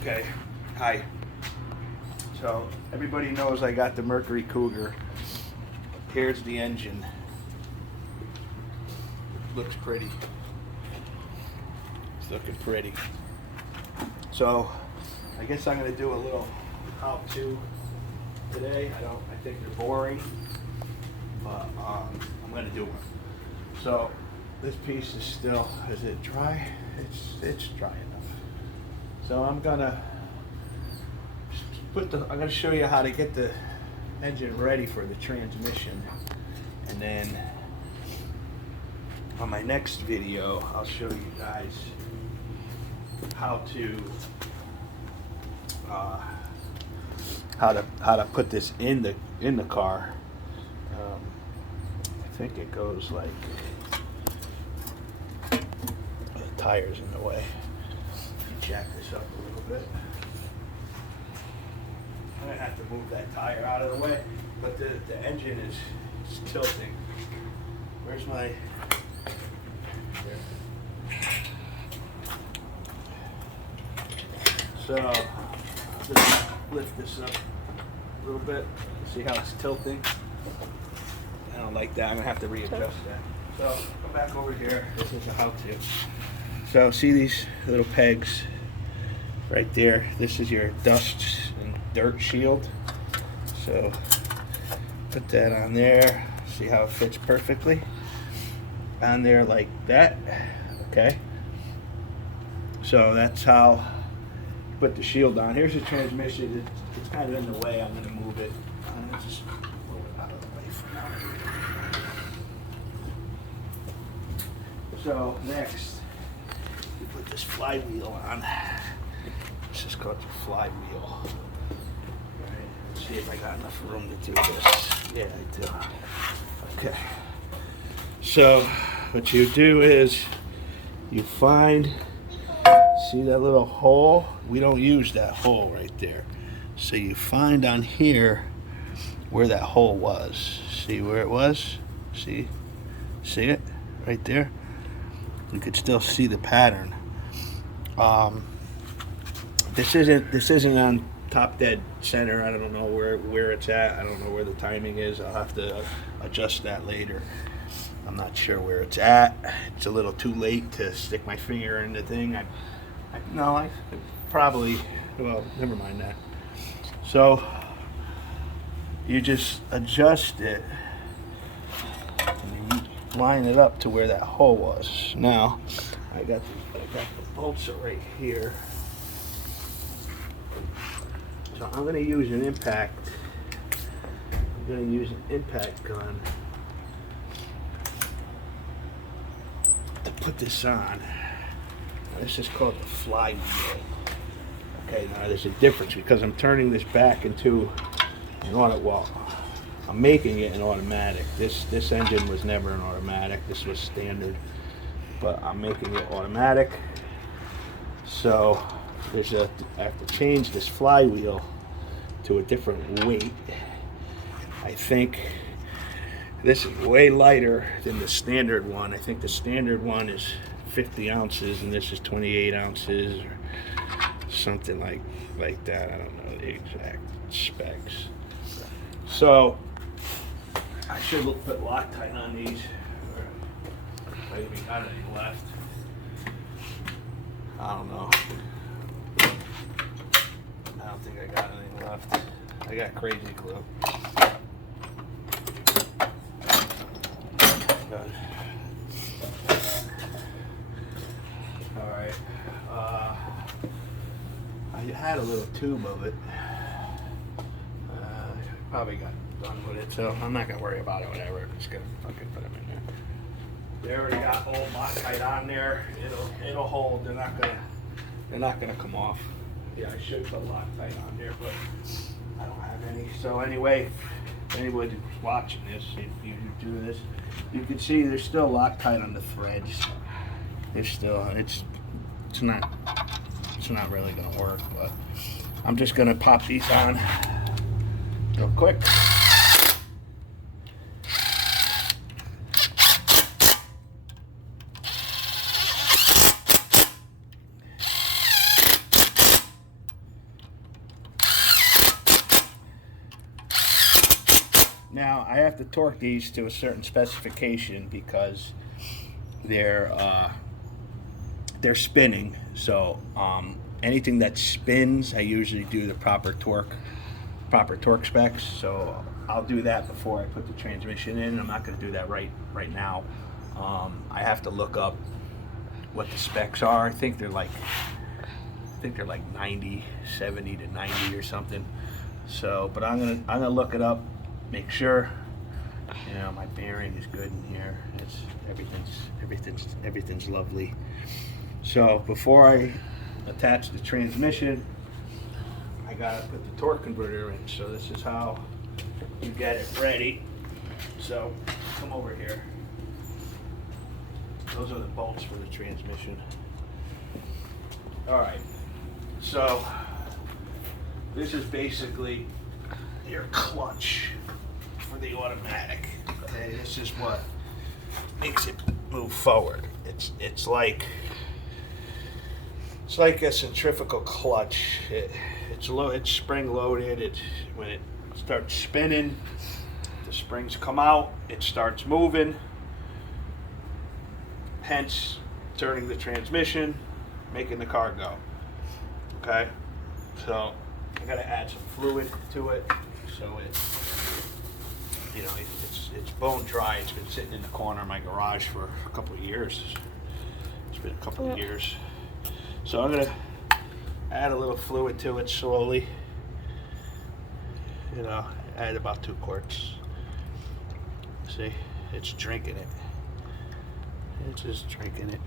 Okay, hi. So everybody knows I got the Mercury Cougar. Here's the engine. Looks pretty. It's looking pretty. So I guess I'm gonna do a little how-to today. I think they're boring, but I'm gonna do one. So this piece is still, is it dry? It's dry enough. So I'm gonna show you how to get the engine ready for the transmission, and then on my next video I'll show you guys how to put this in the car. I think it goes like, the tire's in the way. Let me jack this up a little bit. I'm gonna have to move that tire out of the way, but the engine is tilting. Where's my? There. So I'll just lift this up a little bit. See how it's tilting? I don't like that. I'm gonna have to readjust that. So come back over here. This is a how-to. So see these little pegs right there? This is your dust and dirt shield. So put that on there. See how it fits perfectly on there like that. Okay. So that's how you put the shield on. Here's the transmission. It's kind of in the way. I'm going to move it. I'm going to just move it out of the way for now. So next, we put this flywheel on. This is called the flywheel. Right. Let's see if I got enough room to do this. Yeah, I do. Okay. So what you do is you find, see that little hole? We don't use that hole right there. So you find on here where that hole was. See where it was? See it right there? You could still see the pattern. This isn't on top dead center. I don't know where it's at. I don't know where the timing is. I'll have to adjust that later. I'm not sure where it's at. It's a little too late to stick my finger in the thing. I probably, well, never mind that. So you just adjust it and you line it up to where that hole was. Now I got the bolts right here. So I'm going to use an impact. I'm going to use an impact gun to put this on. Now, this is called the flywheel. Okay, now there's a difference because I'm turning this back into an automatic. Well, I'm making it an automatic. This engine was never an automatic. This was standard, but I'm making it automatic. So I have to change this flywheel to a different weight. I think this is way lighter than the standard one. I think the standard one is 50 ounces and this is 28 ounces or something like that. I don't know the exact specs. So I should put Loctite on these. Maybe we got any left. I don't know. I don't think I got anything left. I got crazy glue. Alright. I had a little tube of it. Probably got done with it, so I'm not gonna worry about it, whatever. I'm just gonna fucking put them in there. They already got old Loctite on there. It'll hold. They're not gonna come off. Yeah, I should put Loctite on there, but I don't have any. So anyway, if anybody who's watching this, if you do this, you can see there's still Loctite on the threads. It's not really gonna work, but I'm just gonna pop these on real quick. Now I have to torque these to a certain specification because they're spinning. So anything that spins, I usually do the proper torque specs. So I'll do that before I put the transmission in. I'm not going to do that right now. I have to look up what the specs are. I think they're like 90, 70 to 90 or something. So, but I'm gonna look it up, make sure, you know, my bearing is good in here. Everything's lovely. So before I attach the transmission, I gotta put the torque converter in. So this is how you get it ready. So come over here. Those are the bolts for the transmission. All right. So this is basically your clutch for the automatic. Okay, this is what makes it move forward. It's like a centrifugal clutch. It's spring loaded. When it starts spinning, the springs come out. It starts moving. Hence, turning the transmission, making the car go. Okay, so I gotta add some fluid to it, so it's bone dry. It's been sitting in the corner of my garage for a couple of years. It's been a couple of years. So I'm gonna add a little fluid to it slowly. You know, add about 2 quarts. See, it's drinking it. It's just drinking it.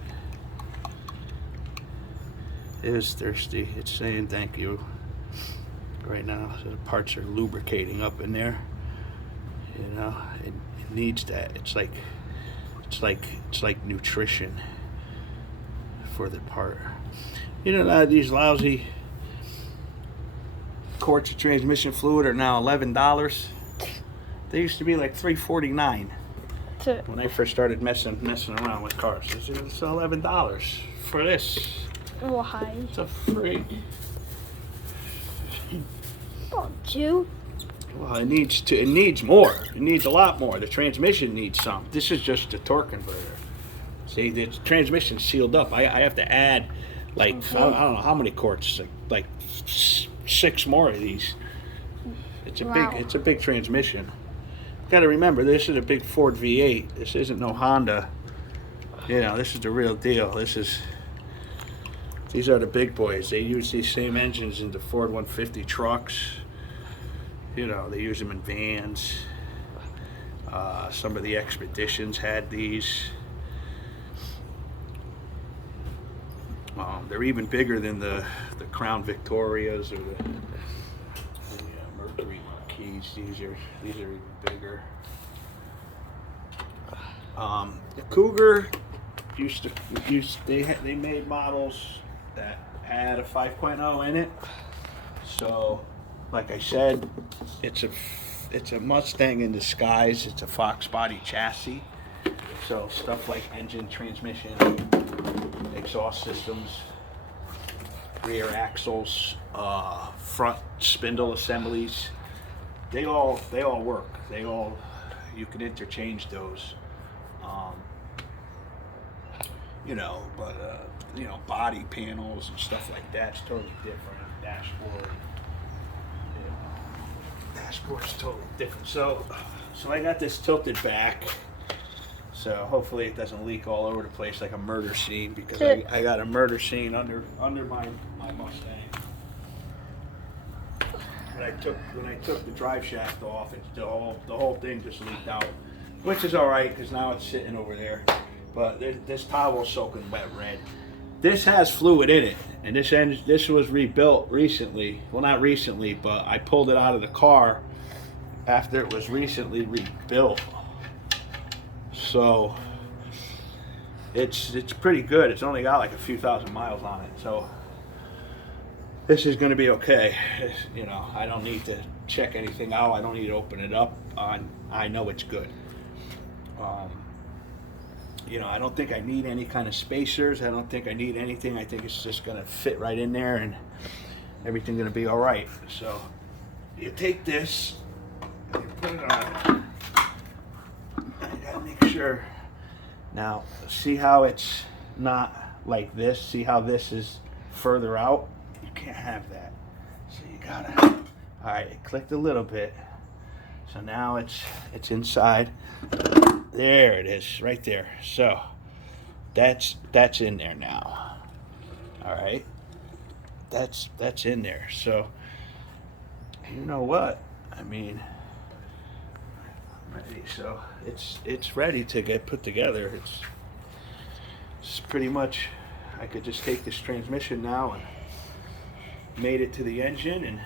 It is thirsty. It's saying thank you right now. So the parts are lubricating up in there. You know, it needs that. It's like nutrition for the part. You know, these lousy quarts of transmission fluid are now $11. They used to be like $3.49 when I first started messing around with cars. It's $11 for this. Why? It's a freak. Don't you? Well, it needs more. It needs a lot more. The transmission needs some. This is just a torque converter. See, the transmission's sealed up. I have to add, like, I don't know how many quarts, like 6 more of these. It's a big transmission. Got to remember, this is a big Ford V8. This isn't no Honda. You know, this is the real deal. These are the big boys. They use these same engines in the Ford 150 trucks. You know, they use them in vans. Some of the Expeditions had these. They're even bigger than the Crown Victorias or the Mercury Marquis. These are even bigger. The Cougar they made models that had a 5.0 in it. So, like I said, it's a Mustang in disguise. It's a Fox body chassis. So stuff like engine, transmission, exhaust systems, rear axles, front spindle assemblies, they all work. You can interchange those. You know, but you know, body panels and stuff like that's totally different. Dashboard, you know, dashboard's totally different. So I got this tilted back, so hopefully it doesn't leak all over the place like a murder scene, because I got a murder scene under my Mustang. When I took the drive shaft off, the whole thing just leaked out, which is all right because now it's sitting over there. But this towel's soaking wet red. This has fluid in it, and this was rebuilt recently. Well, not recently, but I pulled it out of the car after it was recently rebuilt. So it's pretty good. It's only got like a few thousand miles on it, so this is going to be okay. You know, I don't need to check anything out. I don't need to open it up. I know it's good. You know, I don't think I need any kind of spacers. I don't think I need anything. I think it's just going to fit right in there and everything's going to be all right. So you take this, you put it on. I gotta make sure. Now, see how it's not like this? See how this is further out? You can't have that. So you gotta, all right, it clicked a little bit. So now it's inside. There it is, right there. So that's in there now. All right, that's in there. So you know what? I mean, I'm ready. So it's ready to get put together. It's pretty much. I could just take this transmission now and made it to the engine, and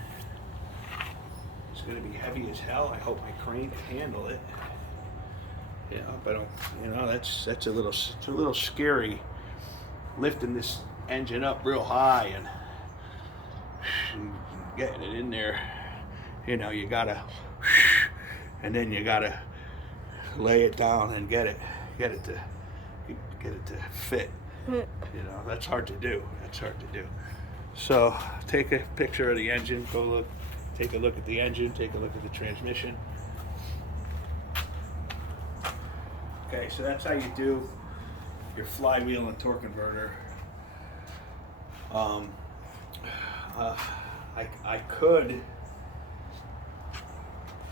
it's going to be heavy as hell. I hope my crane can handle it. You know, but you know that's a little scary, lifting this engine up real high and getting it in there. You know, you gotta, and then you gotta lay it down and get it to fit. You know, that's hard to do. So take a picture of the engine. Go look. Take a look at the engine. Take a look at the transmission. Okay, so that's how you do your flywheel and torque converter. I could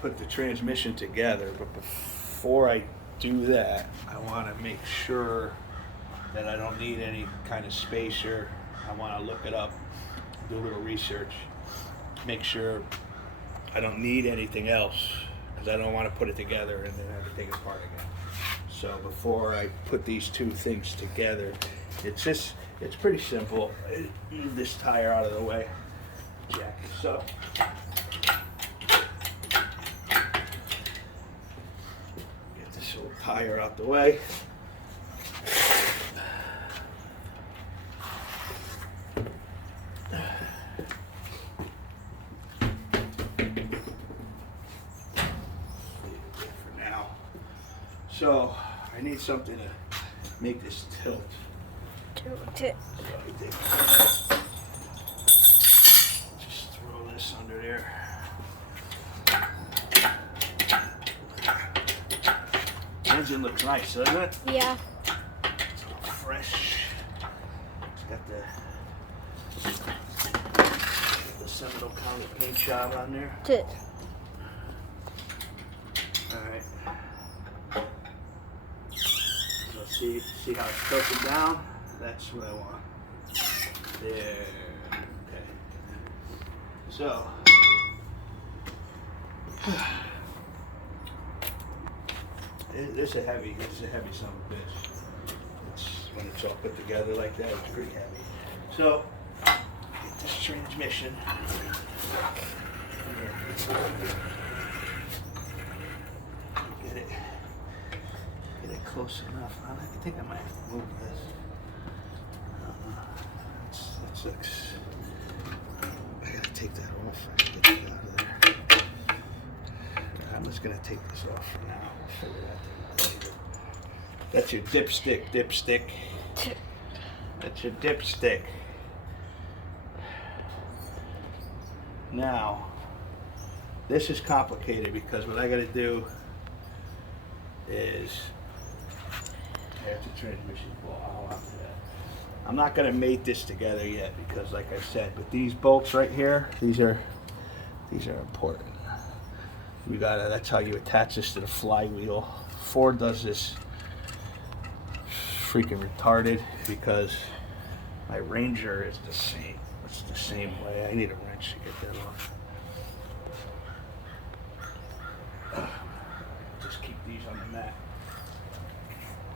put the transmission together, but before I do that, I want to make sure that I don't need any kind of spacer. I want to look it up, do a little research, make sure I don't need anything else, because I don't want to put it together and then have to take it apart again. So before I put these two things together, it's pretty simple. Move this tire out of the way, jack this up. Get this old tire out the way. For now. So I need something to make this tilt. Just throw this under there. Engine looks nice, doesn't it? Yeah. It's all fresh. It's got the Seminole County paint job on there. Alright. So see how it's tilted down? That's what I want. There. Okay. So it's a heavy son of a bitch. When it's all put together like that, it's pretty heavy. So get this transmission. Get it close enough. I think I might have to move this. That looks. I gotta take that off. I gotta get it out of there. I'm just gonna take this off for now. We'll figure that thing out later. That's your dipstick. That's your dipstick. Now, this is complicated because what I gotta do is there's the transmission ball. I'll do that. I'm not gonna mate this together yet because, like I said, but these bolts right here, these are important. That's how you attach this to the flywheel. Ford does this freaking retarded because my Ranger is the same. It's the same way. I need a wrench to get that off. Just keep these on the mat.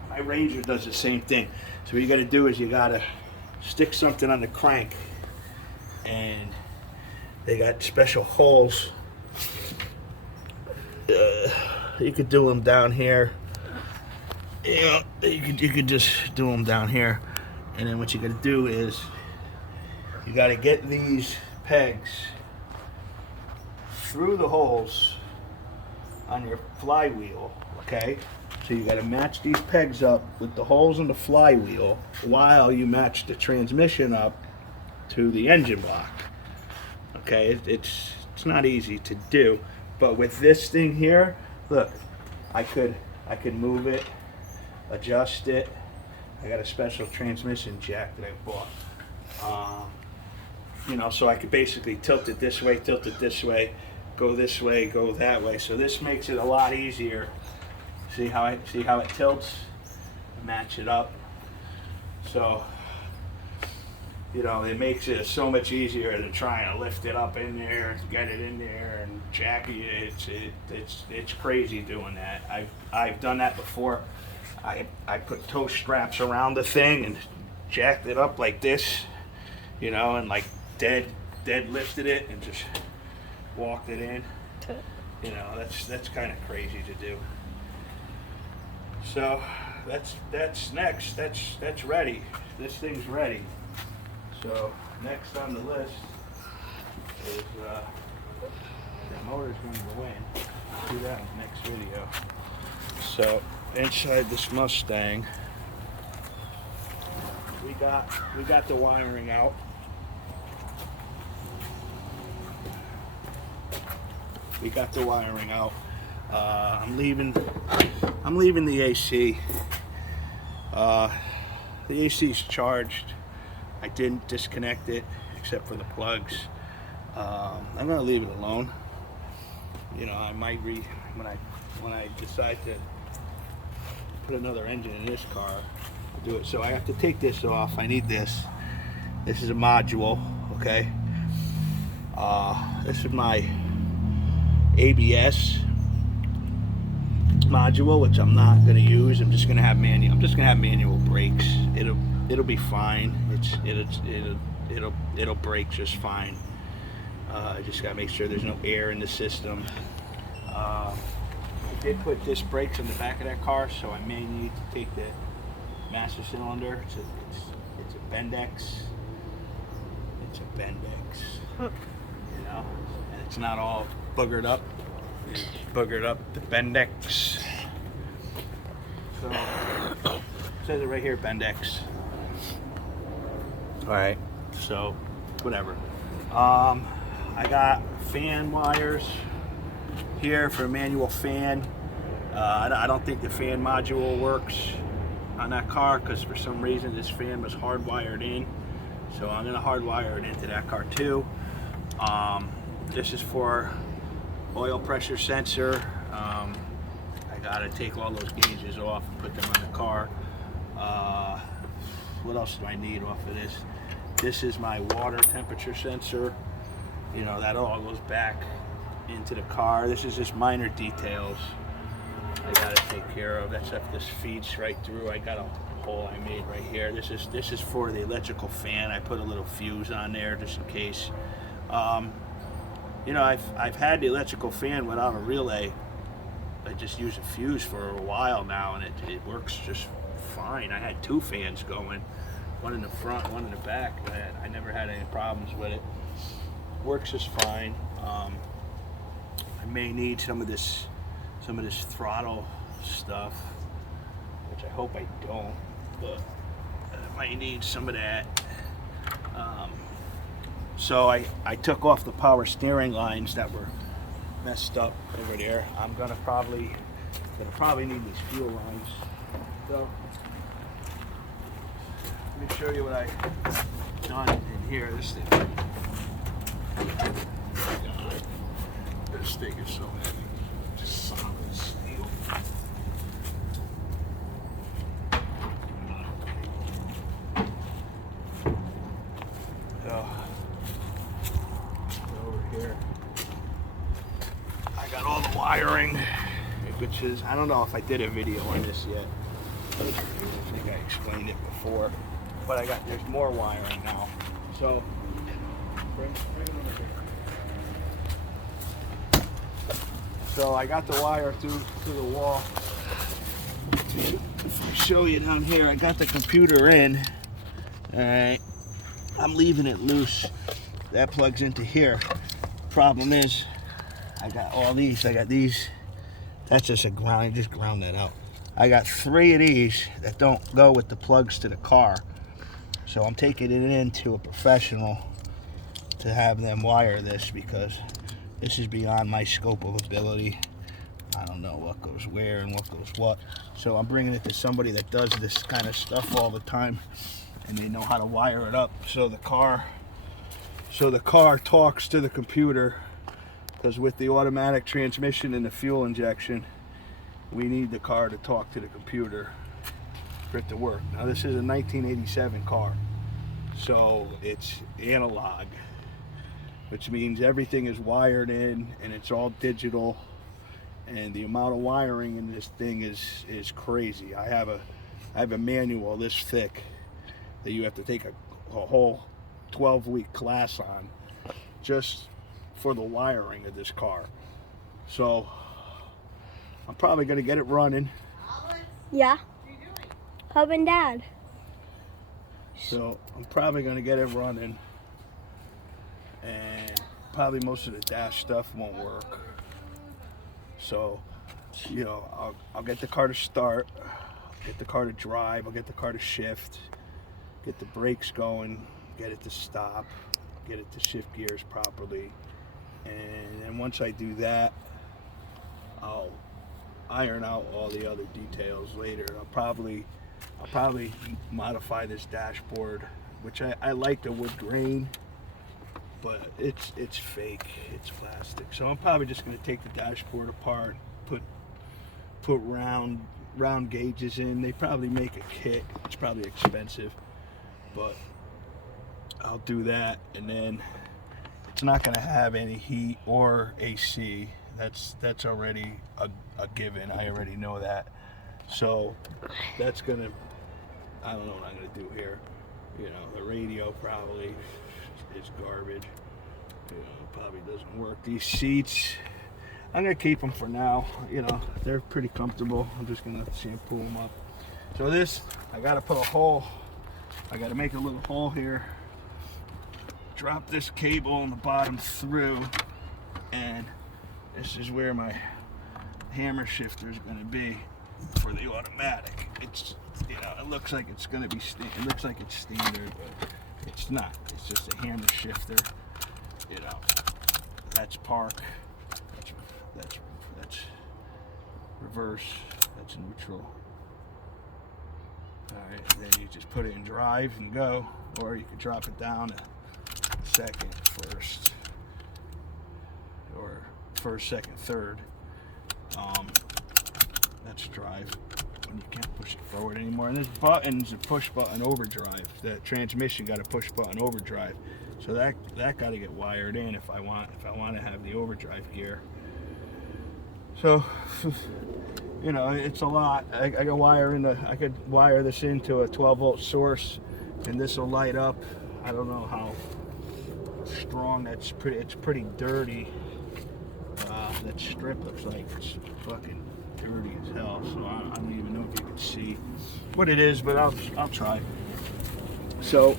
My Ranger does the same thing. So what you gotta do is you gotta stick something on the crank, and they got special holes. You could do them down here. You know, you could just do them down here, and then what you gotta do is you gotta get these pegs through the holes on your flywheel. Okay. So you got to match these pegs up with the holes in the flywheel while you match the transmission up to the engine block. Okay, it's not easy to do, But with this thing here, look, I could move it, adjust it. I got a special transmission jack that I bought. You know, so I could basically tilt it this way, go this way, go that way. So this makes it a lot easier. See how it tilts? Match it up. So, you know, it makes it so much easier than trying to lift it up in there, get it in there, and jack it. It's crazy doing that. I've done that before. I put toe straps around the thing and jacked it up like this, you know, and like dead lifted it and just walked it in. You know, that's kind of crazy to do. So that's next. That's ready. This thing's ready. So next on the list is the motor's going to go in. I'll do that in the next video. So inside this Mustang, we got the wiring out. We got the wiring out. I'm leaving the AC. The AC's charged. I didn't disconnect it except for the plugs. I'm gonna leave it alone. You know, I might when I decide to put another engine in this car, I'll do it. So I have to take this off. I need this. This is a module, okay? This is my ABS module, which I'm not going to use. I'm just going to have manual brakes. It'll be fine. It'll brake just fine. I just got to make sure there's no air in the system. I did put disc brakes on the back of that car, so I may need to take the master cylinder. It's a Bendix. It's a Bendix. You know, and it's not all boogered up. It's boogered up the Bendix. So it says it right here, Bendix. All right. So whatever. I got fan wires here for a manual fan. I don't think the fan module works on that car because for some reason this fan was hardwired in. So I'm gonna hardwire it into that car too. This is for oil pressure sensor. I gotta take all those gauges off and put them on the car. What else do I need off of this? This is my water temperature sensor. You know, that all goes back into the car. This is just minor details I gotta take care of. That stuff just feeds right through. I got a hole I made right here. This is for the electrical fan. I put a little fuse on there just in case. You know, I've had the electrical fan without a relay. I just use a fuse for a while now, and it works just fine. I had two fans going, one in the front, one in the back. I never had any problems with it. Works just fine. I may need some of this throttle stuff, which I hope I don't, but I might need some of that. So I took off the power steering lines that were messed up over there. I'm gonna probably need these fuel lines. So let me show you what I've done in here. This thing is so heavy. Just solid steel. So over here, I got all the wiring, which is, I don't know if I did a video on this yet. I think I explained it before, but there's more wiring now. So bring it over here. So I got the wire through to the wall. If I show you down here, I got the computer in. All right, I'm leaving it loose. That plugs into here. Problem is, I got all these. I got these. That's just a ground. I just ground that out. I got 3 of these that don't go with the plugs to the car. So I'm taking it into a professional to have them wire this because This is beyond my scope of ability. I don't know what goes where and what goes what. So I'm bringing it to somebody that does this kind of stuff all the time, and they know how to wire it up so the car talks to the computer, because with the automatic transmission and the fuel injection, we need the car to talk to the computer for it to work. Now this is a 1987 car, so it's analog, which means everything is wired in and it's all digital, and the amount of wiring in this thing is crazy. I have a manual this thick that you have to take a whole 12-week class on just for the wiring of this car. So I'm probably going to get it running. Yeah. Hub and Dad. So I'm probably going to get it running, and probably most of the dash stuff won't work. So, you know, I'll get the car to start, get the car to drive, I'll get the car to shift, get the brakes going, get it to stop, get it to shift gears properly. And then once I do that, I'll iron out all the other details later. I'll probably modify this dashboard, which I like the wood grain, but it's fake, it's plastic. So I'm probably just going to take the dashboard apart, put round gauges in. They probably make a kit. It's probably expensive, but I'll do that. And then it's not going to have any heat or AC. That's already a given. I already know that. So that's gonna, I don't know what I'm gonna do here. You know, the radio probably is garbage. You know, probably doesn't work. These seats, I'm gonna keep them for now. You know, they're pretty comfortable. I'm just gonna shampoo them up. So this, I gotta put a hole. I gotta make a little hole here. Drop this cable on the bottom through, and this is where my hammer shifter is gonna be for the automatic. It's, you know, it looks like it's gonna be it looks like it's standard, but it's not. It's just a hammer shifter. You know, that's park, that's reverse, that's neutral. All right, and then you just put it in drive and go, or you can drop it down to second, first, or first, second, third. That's drive when you can't push it forward anymore. And this button's a push button overdrive. The transmission got a push button overdrive, so that got to get wired in if I want to have the overdrive gear. So, you know, it's a lot. I could wire this into a 12-volt source, and this will light up. I don't know how strong it's pretty dirty. That strip looks like it's fucking dirty as hell, so I don't even know if you can see what it is, but I'll try. So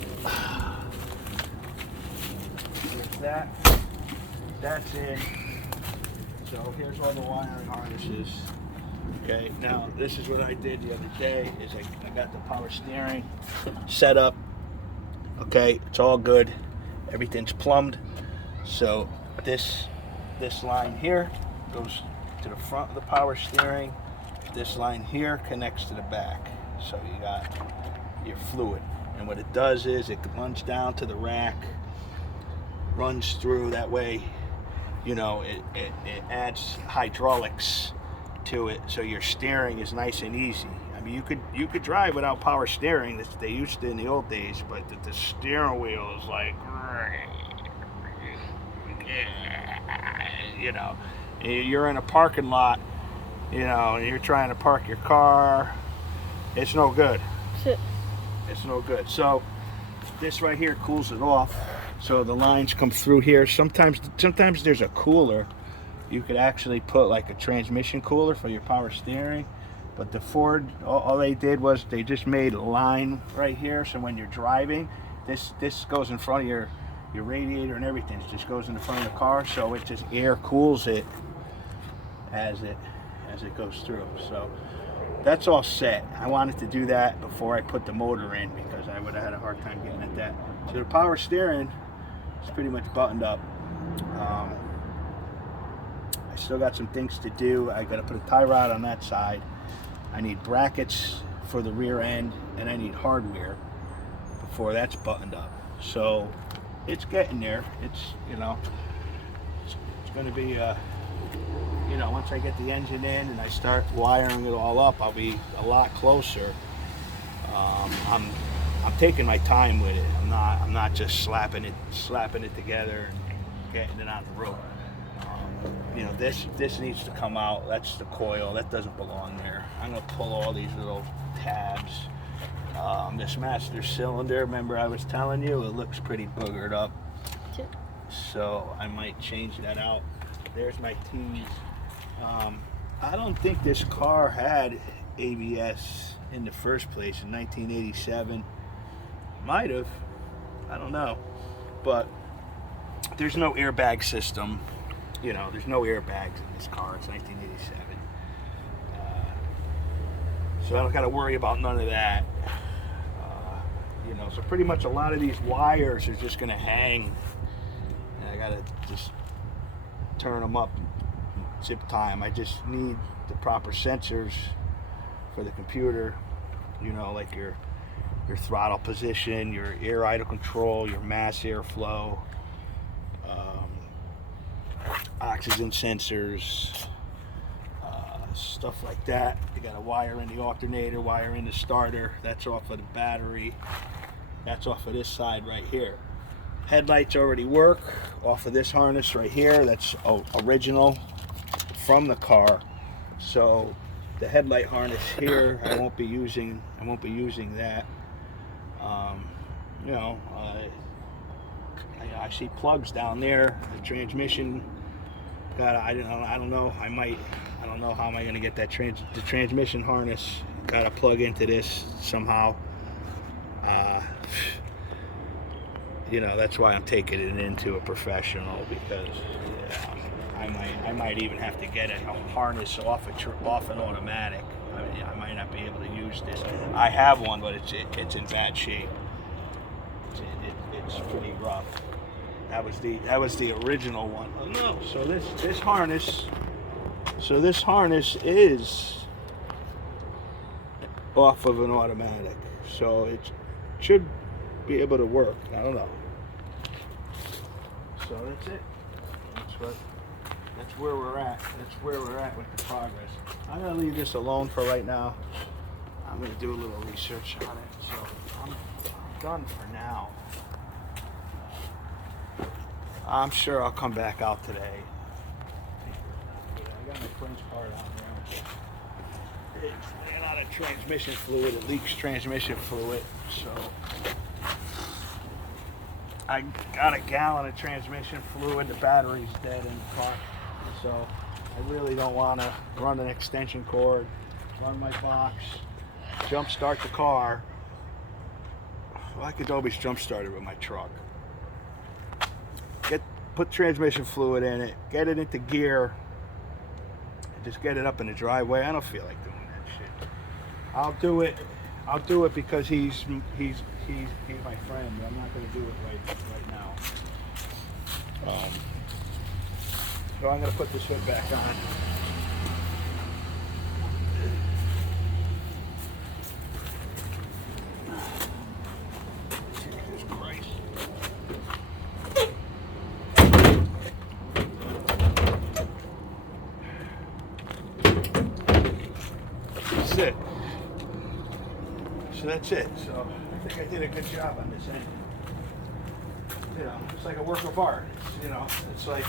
that's it. So here's all the wiring harnesses. Okay, now this is what I did the other day, is I got the power steering set up. Okay, it's all good, everything's plumbed. So this line here goes to the front of the power steering. This line here connects to the back. So you got your fluid. And what it does is it runs down to the rack, runs through. That way, you know, it adds hydraulics to it, so your steering is nice and easy. I mean, you could drive without power steering, that they used to in the old days, but the steering wheel is like, you know, you're in a parking lot, you know, and you're trying to park your car. It's no good. It's no good. So this right here cools it off. So the lines come through here. Sometimes there's a cooler. You could actually put like a transmission cooler for your power steering. But the Ford, all they did was they just made a line right here. So when you're driving, this goes in front of your radiator and everything. It just goes in the front of the car, so it just air cools it as it goes through. So that's all set. I wanted to do that before I put the motor in, because I would have had a hard time getting at that. So the power steering is pretty much buttoned up. I still got some things to do. I got to put a tie rod on that side. I need brackets for the rear end, and I need hardware before that's buttoned up. So it's getting there. It's, you know, it's going to be, you know, once I get the engine in and I start wiring it all up, I'll be a lot closer. I'm taking my time with it. I'm not just slapping it together and getting it on the road. You know, this needs to come out. That's the coil. That doesn't belong there. I'm gonna pull all these little tabs. This master cylinder, remember I was telling you, it looks pretty boogered up. So I might change that out. There's my T's. I don't think this car had ABS in the first place in 1987. Might have. I don't know. But there's no airbag system. You know, there's no airbags in this car. It's 1987. So I don't got to worry about none of that. You know, so pretty much a lot of these wires are just going to hang. And I got to just turn them up, zip tie them. I just need the proper sensors for the computer. You know, like your throttle position, your air idle control, your mass airflow. Oxygen sensors, stuff like that. You got to wire in the alternator, wire in the starter. That's off of the battery. That's off of this side right here. Headlights already work off of this harness right here. That's original from the car. So the headlight harness here, I won't be using that. You know, I see plugs down there. The transmission. I don't know. I don't know how am I going to get that the transmission harness. Got to plug into this somehow. You know, that's why I'm taking it into a professional, because I might even have to get a harness off an automatic. I mean, I might not be able to use this. I have one, but it's in bad shape. It's pretty rough. That was the original one. Oh no! So this harness is off of an automatic. So it should be able to work. I don't know. So that's it. That's where we're at. That's where we're at with the progress. I'm gonna leave this alone for right now. I'm gonna do a little research on it. So I'm done for now. I'm sure I'll come back out today. I got my friend's car down there. It's ran out of transmission fluid. It leaks transmission fluid. So I got a gallon of transmission fluid. The battery's dead in the car. So I really don't want to run an extension cord, run my box, jump start the car. Well, I could always jump start it with my truck. Put transmission fluid in it, get it into gear, and just get it up in the driveway. I don't feel like doing that shit. I'll do it because he's my friend, but I'm not going to do it right now. So I'm going to put this hood back on. Jesus Christ. That's it. So that's it. So I think I did a good job on this end. You know, it's like a work of art. You know, it's like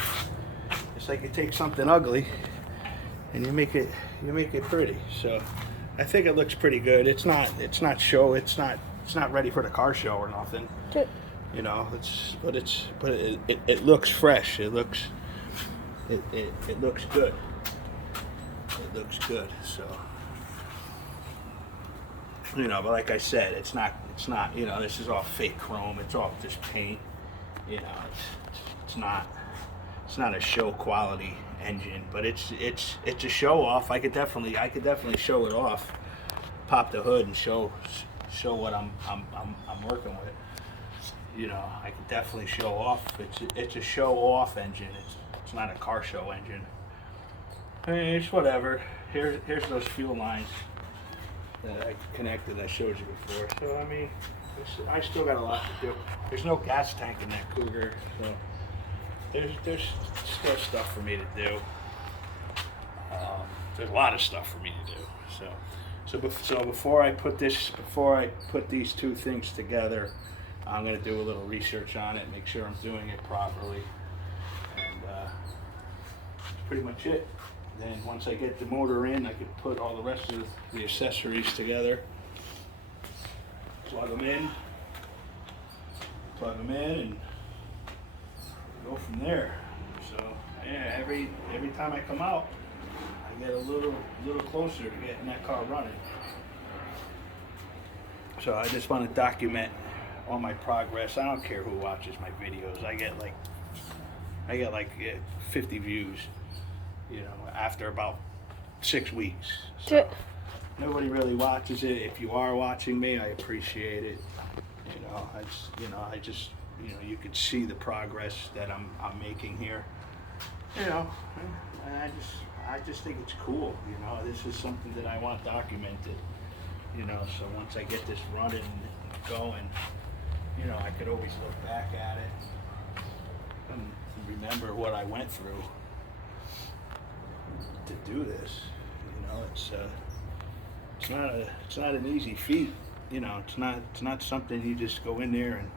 you take something ugly and you make it pretty. So I think it looks pretty good. It's not ready for the car show or nothing. You know, but it looks fresh. It looks good. It looks good. So, you know, but like I said, it's not, you know, this is all fake chrome. It's all just paint. You know, it's not a show quality engine, but it's a show off. I could definitely show it off, pop the hood and show what I'm working with. You know, I could definitely show off. It's a show off engine. It's not a car show engine. I mean, it's whatever. Here's those fuel lines that I connected. I showed you before. So I mean, I still got a lot to do. There's no gas tank in that Cougar, so there's still stuff for me to do. There's a lot of stuff for me to do. So before I put these two things together, I'm gonna do a little research on it, make sure I'm doing it properly, and that's pretty much it. Then once I get the motor in, I can put all the rest of the accessories together, plug them in, and go from there. So yeah, every time I come out, I get a little closer to getting that car running. So I just want to document all my progress. I don't care who watches my videos. I get like 50 views, after about 6 weeks. So nobody really watches it. If you are watching me, I appreciate it. You could see the progress that I'm making here. And I just think it's cool. This is something that I want documented. So once I get this running and going, I could always look back at it and remember what I went through to do this. It's not an easy feat. It's not something you just go in there and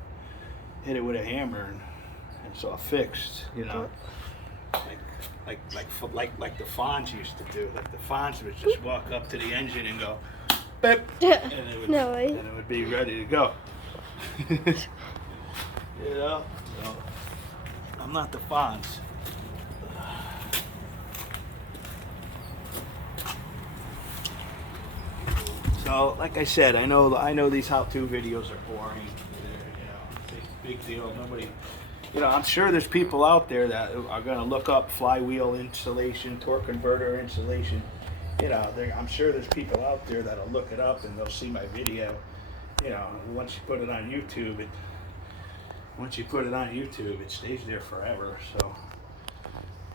hit it with a hammer and it's all fixed. Like the Fonz used to do. Like the Fonz would just walk up to the engine and go, beep, and it would be ready to go. So I'm not the Fonz. So, like I said, I know these how-to videos are boring. They're, big deal. Nobody, I'm sure there's people out there that are going to look up flywheel installation, torque converter installation. I'm sure there's people out there that'll look it up and they'll see my video. Once you put it on YouTube, it stays there forever. So,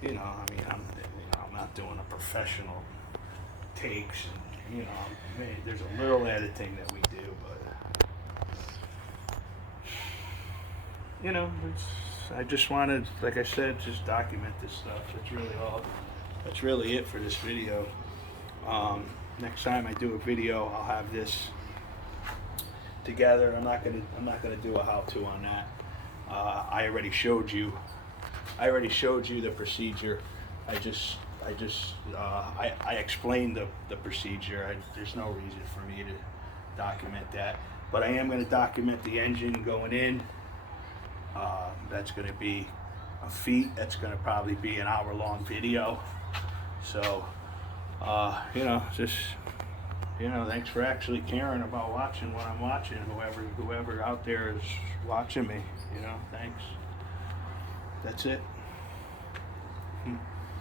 I'm not doing a professional takes, and there's a little editing that we do, but I just wanted, like I said, just document this stuff. That's really it for this video. Next time I do a video, I'll have this together. I'm not gonna do a how-to on that. I already showed you the procedure. I explained the procedure. There's no reason for me to document that, but I am going to document the engine going in. That's going to be a feat. That's going to probably be an hour-long video. So, thanks for actually caring about watching what I'm watching. Whoever out there is watching me, thanks. That's it.